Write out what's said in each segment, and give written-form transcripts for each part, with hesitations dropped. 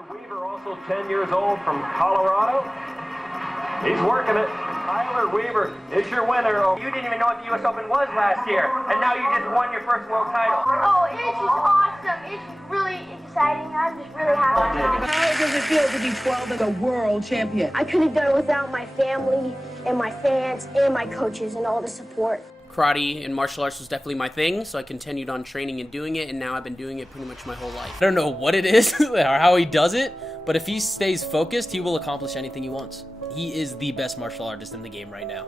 Tyler Weaver, also 10 years old from Colorado. He's working it. Tyler Weaver is your winner. You didn't even know what the U.S. Open was last year, and now you just won your first world title. Oh, it's just awesome. It's really exciting. I'm just really happy. How does it feel to be 12 and a world champion? I couldn't have done it without my family and my fans and my coaches and all the support. Karate and martial arts was definitely my thing, so I continued on training and doing it, and now I've been doing it pretty much my whole life. I don't know what it is or how he does it, but if he stays focused, he will accomplish anything he wants. He is the best martial artist in the game right now.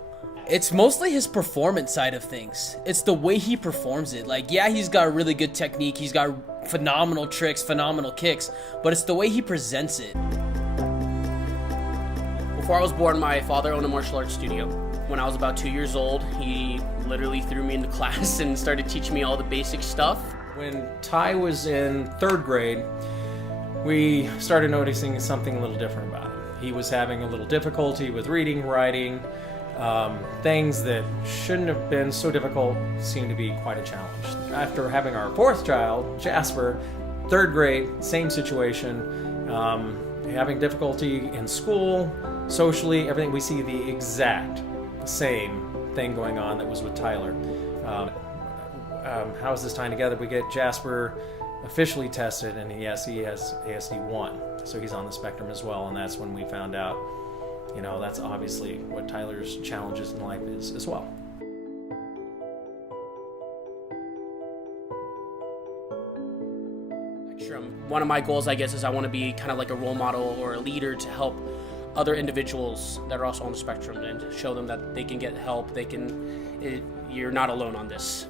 It's mostly his performance side of things. It's the way he performs it. Like, yeah, he's got really good technique, he's got phenomenal tricks, phenomenal kicks, but it's the way he presents it. Before I was born, my father owned a martial arts studio. When I was about 2 years old, he literally threw me into class and started teaching me all the basic stuff. When Ty was in 3rd grade, we started noticing something a little different about him. He was having a little difficulty with reading, writing, things that shouldn't have been so difficult seemed to be quite a challenge. After having our 4th child, Jasper, 3rd grade, same situation, having difficulty in school, socially, everything. We see the exact same thing going on that was with Tyler. How is this tying together? We get Jasper officially tested, and yes, he has ASD 1, so he's on the spectrum as well, and that's when we found out, you know, that's obviously what Tyler's challenges in life is as well. One of my goals, I guess, is I want to be kind of like a role model or a leader to help other individuals that are also on the spectrum and show them that they can get help. You're not alone on this.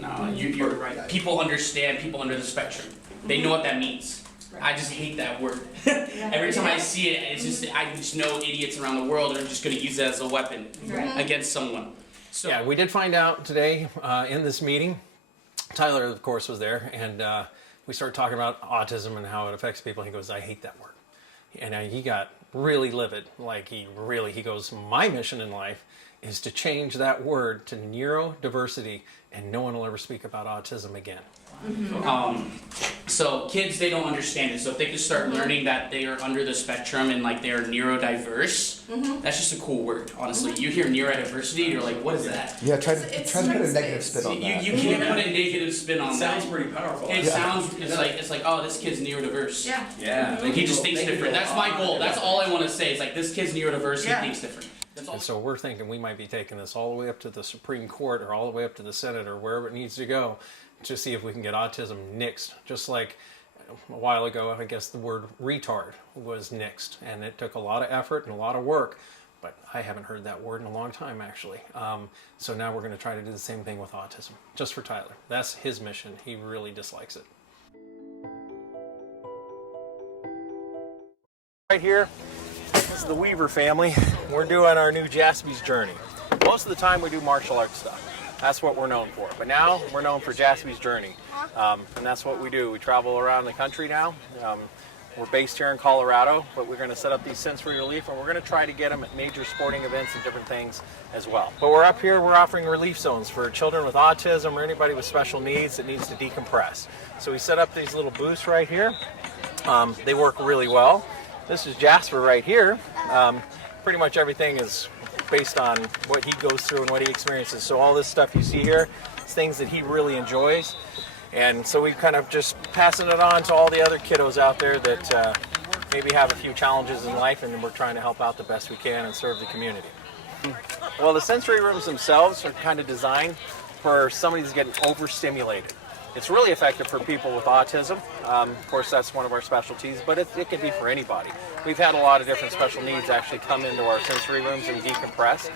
No, you're right. People understand people under the spectrum. They know what that means. I just hate that word. Every time I see it, I just know idiots around the world are just going to use it as a weapon against someone. So yeah, we did find out today in this meeting, Tyler, of course, was there, and we started talking about autism and how it affects people. He goes, I hate that word. And he got really livid. Like, he goes, my mission in life is to change that word to neurodiversity, and no one will ever speak about autism again. So kids, they don't understand it. So if they could start learning that they are under the spectrum and like they are neurodiverse, that's just a cool word. Honestly, you hear neurodiversity, you're like, what is that? Yeah, try to put a negative spin on that. You can't put a negative spin on that. Sounds pretty powerful. It sounds, it's like, oh, this kid's neurodiverse. Yeah. Like, he just thinks different. That's my goal. That's all I want to say. It's like, this kid's neurodiverse. He thinks different. And so we're thinking we might be taking this all the way up to the Supreme Court or all the way up to the Senate or wherever it needs to go to see if we can get autism nixed. Just like a while ago, I guess the word retard was nixed, and it took a lot of effort and a lot of work, but I haven't heard that word in a long time, actually. So now we're going to try to do the same thing with autism, just for Tyler. That's his mission. He really dislikes it. Right here, this is the Weaver family. We're doing our new Jaspy's Journey. Most of the time we do martial arts stuff. That's what we're known for. But now we're known for Jaspy's Journey. And that's what we do. We travel around the country now. We're based here in Colorado, but we're going to set up these sensory relief, and we're going to try to get them at major sporting events and different things as well. But we're up here, we're offering relief zones for children with autism or anybody with special needs that needs to decompress. So we set up these little booths right here. They work really well. This is Jasper right here. Pretty much everything is based on what he goes through and what he experiences. So all this stuff you see here is things that he really enjoys. And so we kind of just passing it on to all the other kiddos out there that maybe have a few challenges in life, and we're trying to help out the best we can and serve the community. Well, the sensory rooms themselves are kind of designed for somebody who's getting overstimulated. It's really effective for people with autism. Of course, that's one of our specialties, but it can be for anybody. We've had a lot of different special needs actually come into our sensory rooms and decompress.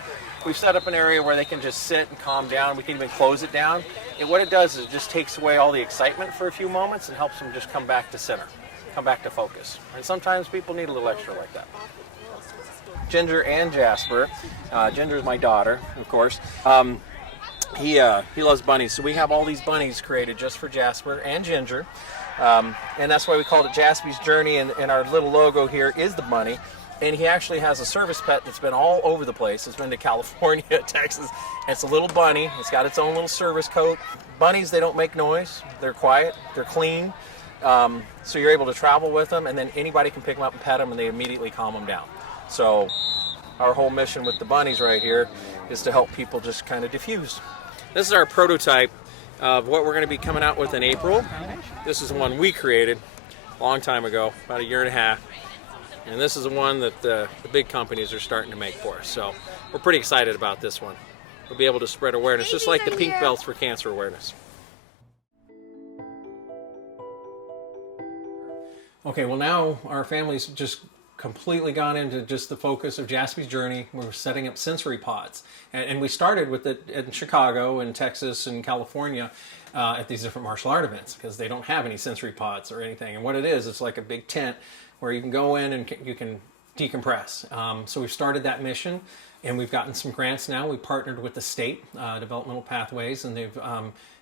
We've set up an area where they can just sit and calm down. We can even close it down. And what it does is it just takes away all the excitement for a few moments and helps them just come back to center, come back to focus. And sometimes people need a little extra like that. Ginger and Jasper. Ginger is my daughter, of course. He loves bunnies, so we have all these bunnies created just for Jasper and Ginger, and that's why we called it Jaspy's Journey, and our little logo here is the bunny. And he actually has a service pet that's been all over the place. It's been to California, Texas. It's a little bunny. It's got its own little service coat. Bunnies, they don't make noise. They're quiet. They're clean. So you're able to travel with them, and then anybody can pick them up and pet them, and they immediately calm them down. So our whole mission with the bunnies right here is to help people just kind of diffuse. This is our prototype of what we're going to be coming out with in April. This is the one we created a long time ago, about 1.5 years. And this is the one that the big companies are starting to make for us. So we're pretty excited about this one. We'll be able to spread awareness, just like the pink belts for cancer awareness. Okay, well now our family's just completely gone into just the focus of Jaspy's journey. We're setting up sensory pods. And we started with it in Chicago and Texas and California at these different martial art events because they don't have any sensory pods or anything. And what it is, it's like a big tent where you can go in and you can decompress. So we've started that mission, and we've gotten some grants now. We partnered with the state, Developmental Pathways, and they've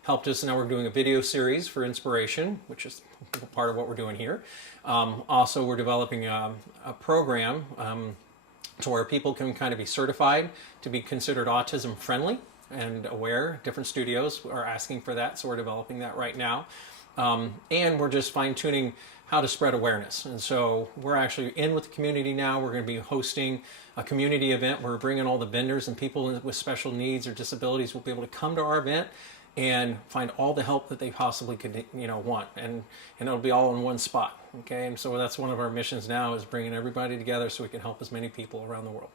helped us. Now we're doing a video series for inspiration, which is part of what we're doing here. Also, we're developing a program to where people can kind of be certified to be considered autism friendly and aware. Different studios are asking for that, so we're developing that right now. And we're just fine-tuning how to spread awareness. And so we're actually in with the community now. We're going to be hosting a community event. We're bringing all the vendors, and people with special needs or disabilities will be able to come to our event and find all the help that they possibly could, want. And it'll be all in one spot. Okay, and so that's one of our missions now, is bringing everybody together so we can help as many people around the world.